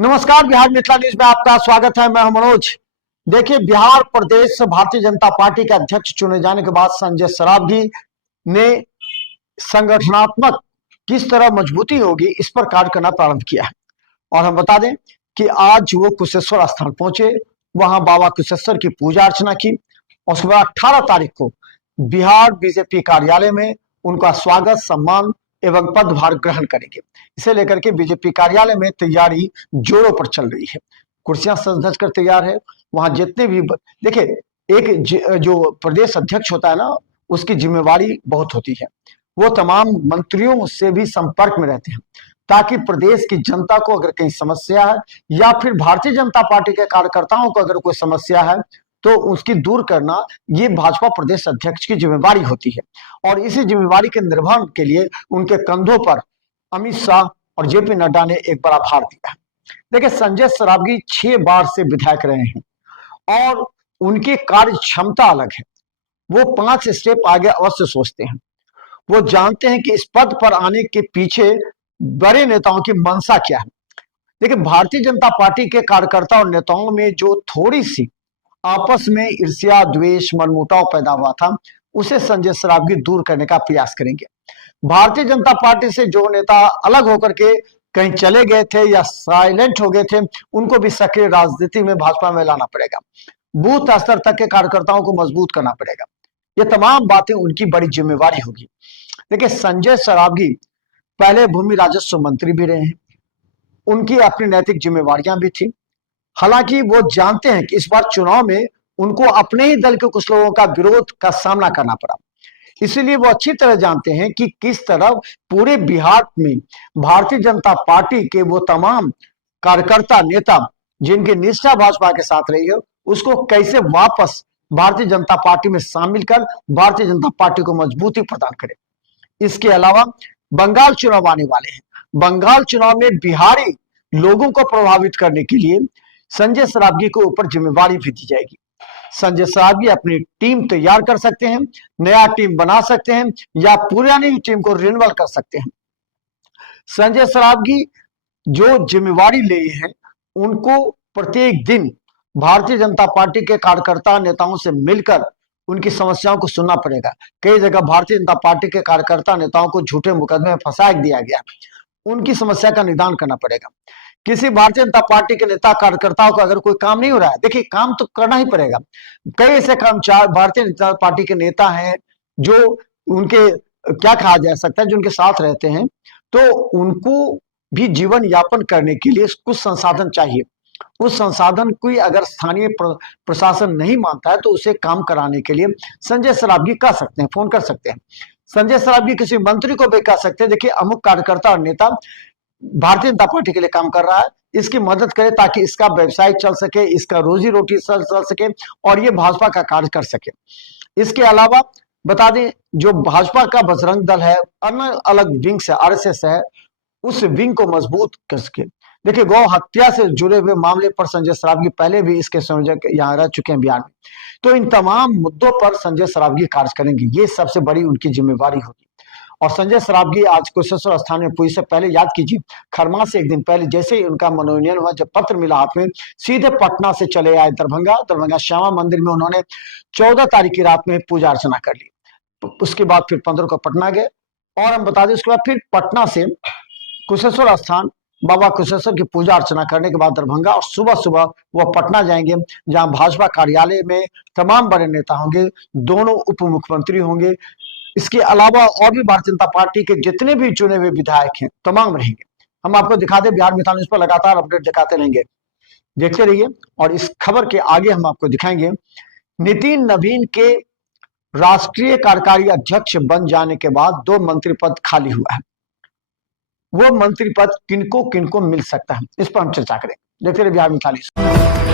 नमस्कार, बिहार मिथिला न्यूज में आपका स्वागत है। मैं हूं मनोज। देखिए, बिहार प्रदेश भारतीय जनता पार्टी के अध्यक्ष चुने जाने के बाद संजय सरावगी ने संगठनात्मक किस तरह मजबूती होगी इस पर कार्य करना प्रारंभ किया है। और हम बता दें कि आज वो कुशेश्वर स्थान पहुंचे, वहां बाबा कुशेश्वर की पूजा अर्चना की और सुबह 18 तारीख को बिहार बीजेपी कार्यालय में उनका स्वागत, सम्मान एवं पदभार ग्रहण करेंगे। इसे लेकर के बीजेपी कार्यालय में तैयारी जोरों पर चल रही है। कुर्सियां सज धज कर तैयार है। वहां जितने भी देखिए, एक जो प्रदेश अध्यक्ष होता है ना, उसकी जिम्मेवारी बहुत होती है। वो तमाम मंत्रियों से भी संपर्क में रहते हैं ताकि प्रदेश की जनता को अगर कहीं समस्या है या फिर भारतीय जनता पार्टी के कार्यकर्ताओं को अगर कोई समस्या है तो उसकी दूर करना ये भाजपा प्रदेश अध्यक्ष की जिम्मेवारी होती है। और इसी जिम्मेवारी के निर्वहन के लिए उनके कंधों पर अमित शाह और जेपी नड्डा ने एक बड़ा भार दिया है। देखिए, संजय सरावगी 6 बार से विधायक रहे हैं और उनकी कार्य क्षमता अलग है। वो 5 स्टेप आगे अवश्य सोचते हैं। वो जानते हैं कि इस पद पर आने के पीछे बड़े नेताओं की मंशा क्या है। देखिए, भारतीय जनता पार्टी के कार्यकर्ता और नेताओं में जो थोड़ी सी आपस में ईर्ष्या, द्वेष, मनमुटाव पैदा हुआ था, उसे संजय सरावगी दूर करने का प्रयास करेंगे। भारतीय जनता पार्टी से जो नेता अलग होकर के कहीं चले गए थे या साइलेंट हो गए थे, उनको भी सक्रिय राजनीति में भाजपा में लाना पड़ेगा। बूथ स्तर तक के कार्यकर्ताओं को मजबूत करना पड़ेगा। ये तमाम बातें उनकी बड़ी जिम्मेवारी होगी। देखिए, संजय सरावगी पहले भूमि राजस्व मंत्री भी रहे हैं। उनकी अपनी नैतिक जिम्मेवारियां भी थी। हालांकि वो जानते हैं कि इस बार चुनाव में उनको अपने ही दल के कुछ लोगों का विरोध का सामना करना पड़ा। इसीलिए वो अच्छी तरह जानते हैं कि किस तरह पूरे बिहार में भारतीय जनता पार्टी के वो तमाम कार्यकर्ता, नेता जिनकी निष्ठा भाजपा के साथ रही है, उसको कैसे वापस भारतीय जनता पार्टी में शामिल कर भारतीय जनता पार्टी को मजबूती प्रदान करे। इसके अलावा बंगाल चुनाव आने वाले हैं। बंगाल चुनाव में बिहारी लोगों को प्रभावित करने के लिए संजय सरावगी को ऊपर जिम्मेवारी भी दी जाएगी। संजय सरावगी अपनी टीम तैयार कर सकते हैं, नया टीम बना सकते हैं या पुरानी टीम को रिन्यूअल कर सकते हैं। संजय सरावगी जो जिम्मेवारी ले हैं, उनको प्रत्येक दिन भारतीय जनता पार्टी के कार्यकर्ता नेताओं से मिलकर उनकी समस्याओं को सुनना पड़ेगा। कई जगह भारतीय जनता पार्टी के कार्यकर्ता नेताओं को झूठे मुकदमे में फंसा दिया गया, उनकी समस्या का निदान करना पड़ेगा। किसी भारतीय जनता पार्टी के नेता कार्यकर्ताओं का अगर कोई काम नहीं हो रहा है, देखिए, काम तो करना ही पड़ेगा। कई ऐसे कर्मचारी भारतीय जनता पार्टी के नेता हैं जो उनके क्या कहा जा सकता है, जो उनके साथ रहते हैं, तो उनको भी जीवन यापन करने के लिए कुछ संसाधन चाहिए। उस संसाधन को अगर स्थानीय प्रशासन नहीं मानता है तो उसे काम कराने के लिए संजय सरावगी कर सकते हैं, फोन कर सकते हैं। संजय सरावगी किसी मंत्री को भी कह सकते हैं, देखिए, अमुक कार्यकर्ता और नेता भारतीय जनता पार्टी के लिए काम कर रहा है, इसकी मदद करे ताकि इसका व्यवसाय चल सके, इसका रोजी रोटी चल सके और ये भाजपा का कार्य कर सके। इसके अलावा बता दें, जो भाजपा का बजरंग दल है, अलग अलग विंग से आरएसएस है, उस विंग को मजबूत कर सके। देखिए, गौ हत्या से जुड़े हुए मामले पर संजय सरावगी पहले भी इसके संयोजक यहाँ रह चुके हैं बिहार में, तो इन तमाम मुद्दों पर संजय सरावगी कार्य करेंगे। ये सबसे बड़ी उनकी जिम्मेवारी होगी। और संजय सरावगी आज कुशेश्वर स्थान में पूरी से पहले, याद कीजिए, खरमा से एक दिन पहले जैसे ही उनका मनोनयन हुआ, जब पत्र मिला हाथ में, सीधे पटना से चले आए दरभंगा श्यामा मंदिर में उन्होंने 14 तारीख की रात में पूजा अर्चना कर ली। उसके बाद फिर 15 को पटना गए और हम बता दें, उसके बाद फिर पटना से कुशेश्वर स्थान बाबा कुशेश्वर की पूजा अर्चना करने के बाद दरभंगा, और सुबह सुबह वो पटना जाएंगे, जहां भाजपा कार्यालय में तमाम बड़े नेता होंगे, दोनों उप मुख्यमंत्री होंगे। इसके अलावा और भी भारतीय जनता पार्टी के जितने भी चुने हुए विधायक हैं, तमाम रहेंगे। हम आपको दिखाते, बिहार मिथिला न्यूज पर लगातार अपडेट दिखाते रहेंगे, देखते रहिए। और इस खबर के आगे हम आपको दिखाएंगे, नितिन नवीन के राष्ट्रीय कार्यकारी अध्यक्ष बन जाने के बाद 2 मंत्री पद खाली हुआ है। वो मंत्री पद किनको किनको मिल सकता है, इस पर हम चर्चा करें। देखते रहिए बिहार मिथिला न्यूज।